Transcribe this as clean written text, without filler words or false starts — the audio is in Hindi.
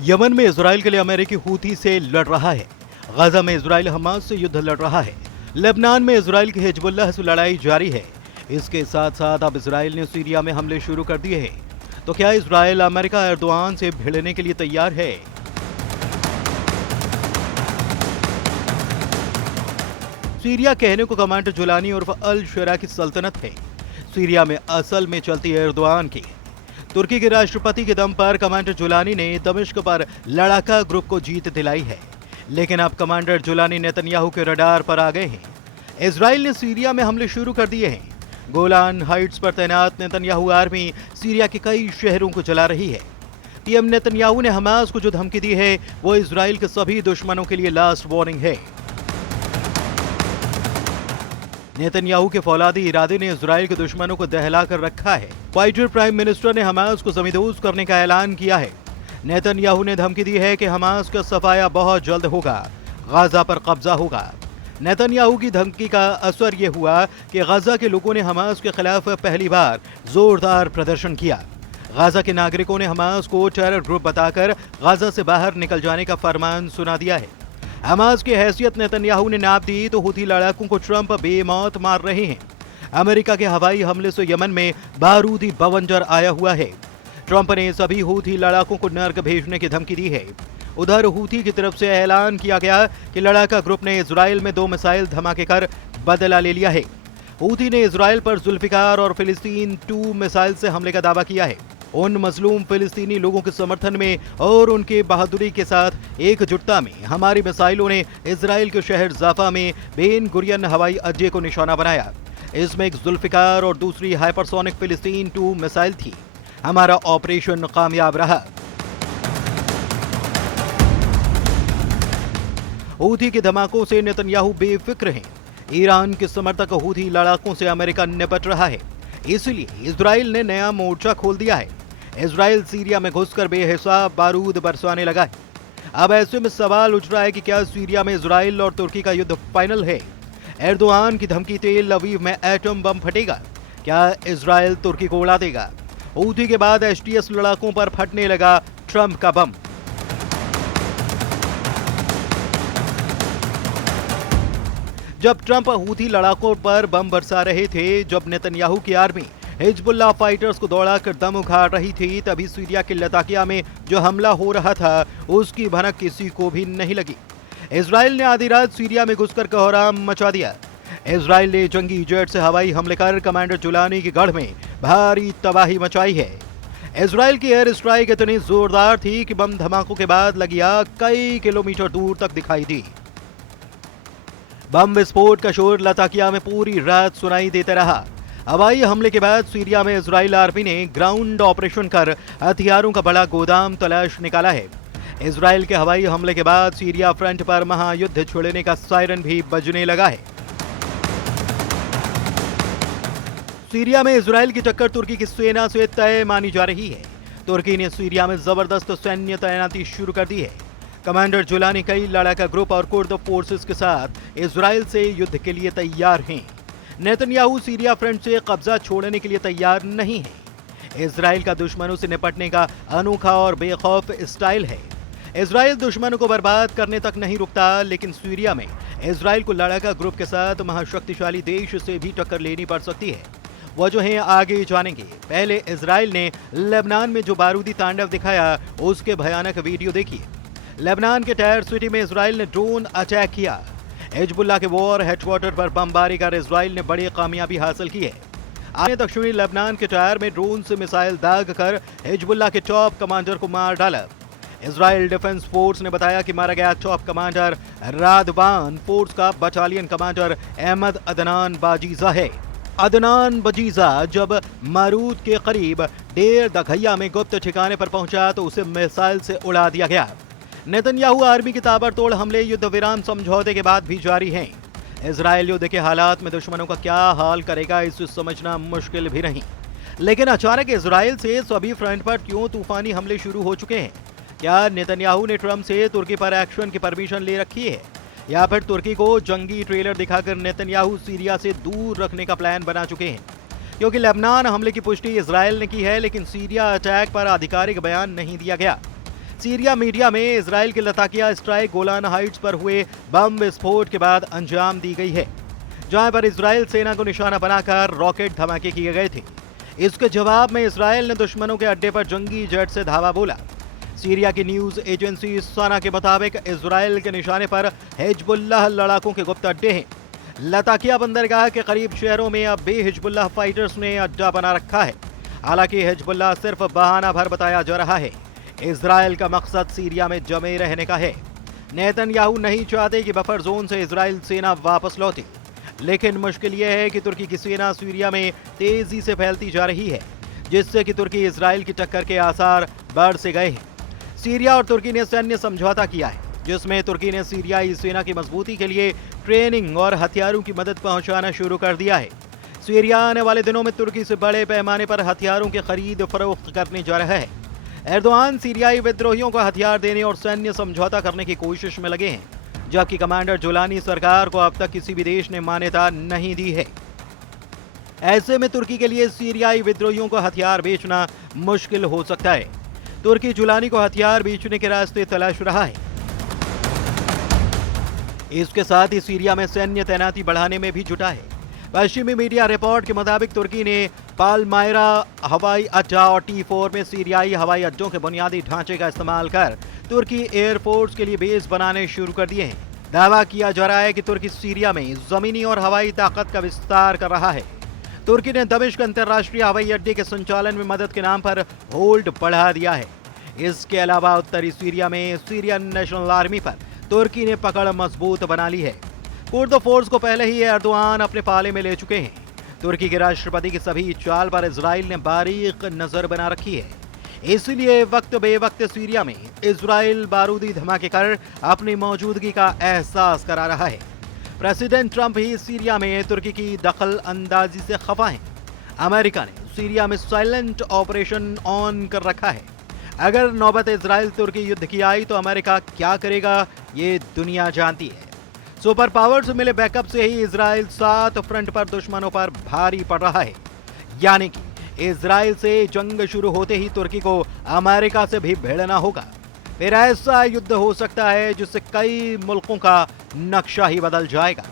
यमन में इजराइल के लिए अमेरिकी हूथी से लड़ रहा है। गाजा में इजराइल हमास से युद्ध लड़ रहा है। लेबनान में इजराइल की हिजबुल्लाह से लड़ाई जारी है। इसके साथ साथ अब इजराइल ने सीरिया में हमले शुरू कर दिए हैं। तो क्या इजराइल अमेरिका एर्दोआन से भिड़ने के लिए तैयार है? सीरिया कहने को कमांडर जुलानी उर्फ अल शरा की सल्तनत है। सीरिया में असल में चलती है एर्दोआन की। तुर्की के राष्ट्रपति के दम पर कमांडर जुलानी ने दमिश्क पर लड़ाका ग्रुप को जीत दिलाई है, लेकिन अब कमांडर जुलानी नेतन्याहू के रडार पर आ गए हैं। इजराइल ने सीरिया में हमले शुरू कर दिए हैं। गोलान हाइट्स पर तैनात नेतन्याहू आर्मी सीरिया के कई शहरों को जला रही है। पीएम नेतन्याहू ने हमास को जो धमकी दी है वो इजराइल के सभी दुश्मनों के लिए लास्ट वार्निंग है। नेतन्याहू के फौलादी इरादे ने इजराइल के दुश्मनों को दहला कर रखा है। क्वाइटर प्राइम मिनिस्टर ने हमास को जमींदोज करने का ऐलान किया है। नेतन्याहू ने धमकी दी है कि हमास का सफाया बहुत जल्द होगा, गाजा पर कब्जा होगा। नेतन्याहू की धमकी का असर यह हुआ कि गाजा के लोगों ने हमास के खिलाफ पहली बार जोरदार प्रदर्शन किया। गाजा के नागरिकों ने हमास को टेरर ग्रुप बताकर गाजा से बाहर निकल जाने का फरमान सुना दिया है। हमास की हैसियत नेतन्याहू ने नाप दी तो हूथी लड़ाकों को ट्रंप बेमौत मार रहे हैं। अमेरिका के हवाई हमले से यमन में बारूदी बवंजर आया हुआ है। ट्रंप ने सभी हूथी लड़ाकों को नर्क भेजने की धमकी दी है। उधर हूथी की तरफ से ऐलान किया गया कि लड़ाका ग्रुप ने इजराइल में 2 मिसाइल धमाके कर बदला ले लिया है। हूथी ने इजराइल पर जुल्फिकार और फिलिस्तीन 2 मिसाइल से हमले का दावा किया है। उन मजलूम फिलिस्तीनी लोगों के समर्थन में और उनके बहादुरी के साथ एकजुटता में हमारी मिसाइलों ने इजराइल के शहर जाफा में बेन गुरियन हवाई अड्डे को निशाना बनाया। इसमें एक जुल्फिकार और दूसरी हाइपरसोनिक फिलिस्तीन 2 मिसाइल थी। हमारा ऑपरेशन कामयाब रहा। हूथी के धमाकों से नेतन्याहू बेफिक्र हैं। ईरान के समर्थक हूथी लड़ाकों से अमेरिका निपट रहा है, इसलिए इजराइल ने नया मोर्चा खोल दिया है। इजराइल सीरिया में घुसकर बेहिसाब बारूद बरसाने लगा है। अब ऐसे में सवाल उठ रहा है कि क्या सीरिया में इजराइल और तुर्की का युद्ध फाइनल है? एर्दोआन की धमकी तेल अवीव में एटम बम फटेगा? क्या इजराइल तुर्की को उड़ा देगा? हूथी के बाद एसटीएस लड़ाकों पर फटने लगा ट्रंप का बम। जब ट्रंप हूथी लड़ाकों पर बम बरसा रहे थे, जब नेतन्याहू की आर्मी हिजबुल्लाह फाइटर्स को दौड़ाकर दम उखाड़ रही थी, तभी सीरिया के लताकिया में जो हमला हो रहा था उसकी भनक किसी को भी नहीं लगी। इजराइल ने आधी रात सीरिया में घुसकर कोहराम मचा दिया। इजराइल ने जंगी जेट से हवाई हमले कर कमांडर जुलानी के गढ़ में भारी तबाही मचाई है। इजराइल की एयर स्ट्राइक इतनी जोरदार थी कि बम धमाकों के बाद लगी आग कई किलोमीटर दूर तक दिखाई दी। बम विस्फोट का शोर लताकिया में पूरी रात सुनाई देता रहा। हवाई हमले के बाद सीरिया में इजराइल आर्मी ने ग्राउंड ऑपरेशन कर हथियारों का बड़ा गोदाम तलाश निकाला है। इजराइल के हवाई हमले के बाद सीरिया फ्रंट पर महायुद्ध छिड़ने का सायरन भी बजने लगा है। सीरिया में इजराइल की टक्कर तुर्की की सेना से तय मानी जा रही है। तुर्की ने सीरिया में जबरदस्त सैन्य तैनाती शुरू कर दी है। कमांडर जुलानी कई लड़ाका ग्रुप और कुर्द फोर्सेस के साथ इजराइल से युद्ध के लिए तैयार हैं। नेतन्याहू सीरिया फ्रंट से कब्जा छोड़ने के लिए तैयार नहीं है। इजराइल का दुश्मनों से निपटने का अनोखा और बेखौफ स्टाइल है। इजराइल दुश्मनों को बर्बाद करने तक नहीं रुकता, लेकिन सीरिया में इजराइल को लड़ाका ग्रुप के साथ महाशक्तिशाली देश से भी टक्कर लेनी पड़ सकती है। वजहें आगे जानेंगे। पहले इजराइल ने लेबनान में जो बारूदी तांडव दिखाया उसके भयानक वीडियो देखिए। लेबनान के टायर सिटी में इजराइल ने ड्रोन अटैक किया। हिजबुल्लाह के वॉर हेडक्वार्टर पर बमबारी कर इजराइल ने बड़ी कामयाबी हासिल की है। आगे दक्षिणी लेबनान के टायर में ड्रोन से मिसाइल दाग कर हिजबुल्लाह के टॉप कमांडर को मार डाला। इजराइल डिफेंस फोर्स ने बताया कि मारा गया टॉप कमांडर रादवान फोर्स का बटालियन कमांडर अहमद अदनान बाजीजा है। अदनान बजीजा जब मारूद के करीब डेर दघैया में गुप्त ठिकाने पर पहुंचा तो उसे मिसाइल से उड़ा दिया गया। नेतन्याहू आर्मी की ताबड़तोड़ हमले युद्ध विराम समझौते के बाद भी जारी हैं। इजराइल युद्ध के हालात में दुश्मनों का क्या हाल करेगा इसे समझना मुश्किल भी नहीं। लेकिन अचानक इजराइल से सभी फ्रंट पर क्यों तूफानी हमले शुरू हो चुके हैं? क्या नेतन्याहू ने ट्रंप से तुर्की पर एक्शन की परमिशन ले रखी है, या फिर तुर्की को जंगी ट्रेलर दिखाकर नेतन्याहू सीरिया से दूर रखने का प्लान बना चुके हैं? क्योंकि लेबनान हमले की पुष्टि इजराइल ने की है, लेकिन सीरिया अटैक पर आधिकारिक बयान नहीं दिया गया। सीरिया मीडिया में इजराइल के लताकिया स्ट्राइक गोलान हाइट्स पर हुए बम विस्फोट के बाद अंजाम दी गई है, जहां पर इजराइल सेना को निशाना बनाकर रॉकेट धमाके किए गए थे। इसके जवाब में इजराइल ने दुश्मनों के अड्डे पर जंगी जेट से धावा बोला। सीरिया की न्यूज एजेंसी सना के मुताबिक इजराइल के निशाने पर हिजबुल्लाह लड़ाकों के गुप्त अड्डे हैं। लताकिया बंदरगाह के करीब शहरों में अब भी हिजबुल्लाह फाइटर्स ने अड्डा बना रखा है। हालांकि हिजबुल्लाह सिर्फ बहाना भर बताया जा रहा है। इजराइल का मकसद सीरिया में जमे रहने का है। नेतन्याहू नहीं चाहते कि बफर जोन से इजराइल सेना वापस लौटे, लेकिन मुश्किल यह है कि तुर्की की सेना सीरिया में तेजी से फैलती जा रही है, जिससे कि तुर्की इजराइल की टक्कर के आसार बढ़ से गए हैं। सीरिया और तुर्की ने सैन्य समझौता किया है, जिसमें तुर्की ने सीरियाई सेना की मजबूती के लिए ट्रेनिंग और हथियारों की मदद पहुंचाना शुरू कर दिया है। सीरिया आने वाले दिनों में तुर्की से बड़े पैमाने पर हथियारों की खरीद फरोख्त करने जा रहा है। एर्दोआन सीरियाई विद्रोहियों को हथियार देने और सैन्य समझौता करने की कोशिश में लगे हैं, जबकि कमांडर जुलानी सरकार को अब तक किसी भी देश ने मान्यता नहीं दी है। ऐसे में तुर्की के लिए सीरियाई विद्रोहियों को हथियार बेचना मुश्किल हो सकता है। तुर्की जुलानी को हथियार बेचने के रास्ते तलाश रहा है। इसके साथ ही सीरिया में सैन्य तैनाती बढ़ाने में भी जुटा है। पश्चिमी मीडिया रिपोर्ट के मुताबिक तुर्की ने पालमायरा हवाई अड्डा और T4 में सीरियाई हवाई अड्डों के बुनियादी ढांचे का इस्तेमाल कर तुर्की एयरफोर्स के लिए बेस बनाने शुरू कर दिए हैं। दावा किया जा रहा है कि तुर्की सीरिया में जमीनी और हवाई ताकत का विस्तार कर रहा है। तुर्की ने दमिश्क अंतर्राष्ट्रीय हवाई अड्डे के संचालन में मदद के नाम पर होल्ड बढ़ा दिया है। इसके अलावा उत्तरी सीरिया में सीरियन नेशनल आर्मी पर तुर्की ने पकड़ मजबूत बना ली है। कुर्द फोर्स को पहले ही एर्दोआन अपने पाले में ले चुके हैं। तुर्की के राष्ट्रपति की सभी चाल पर इजराइल ने बारीक नजर बना रखी है। इसलिए वक्त बेवक्त सीरिया में इजराइल बारूदी धमाके कर अपनी मौजूदगी का एहसास करा रहा है। प्रेसिडेंट ट्रंप ही सीरिया में तुर्की की दखल अंदाजी से खफा हैं। अमेरिका ने सीरिया में साइलेंट ऑपरेशन ऑन कर रखा है। अगर नौबत इजराइल तुर्की युद्ध की आई तो अमेरिका क्या करेगा, ये दुनिया जानती है। सुपर पावर से मिले बैकअप से ही इजराइल 7 फ्रंट पर दुश्मनों पर भारी पड़ रहा है। यानी कि इजराइल से जंग शुरू होते ही तुर्की को अमेरिका से भी भिड़ना होगा। फिर ऐसा युद्ध हो सकता है जिससे कई मुल्कों का नक्शा ही बदल जाएगा।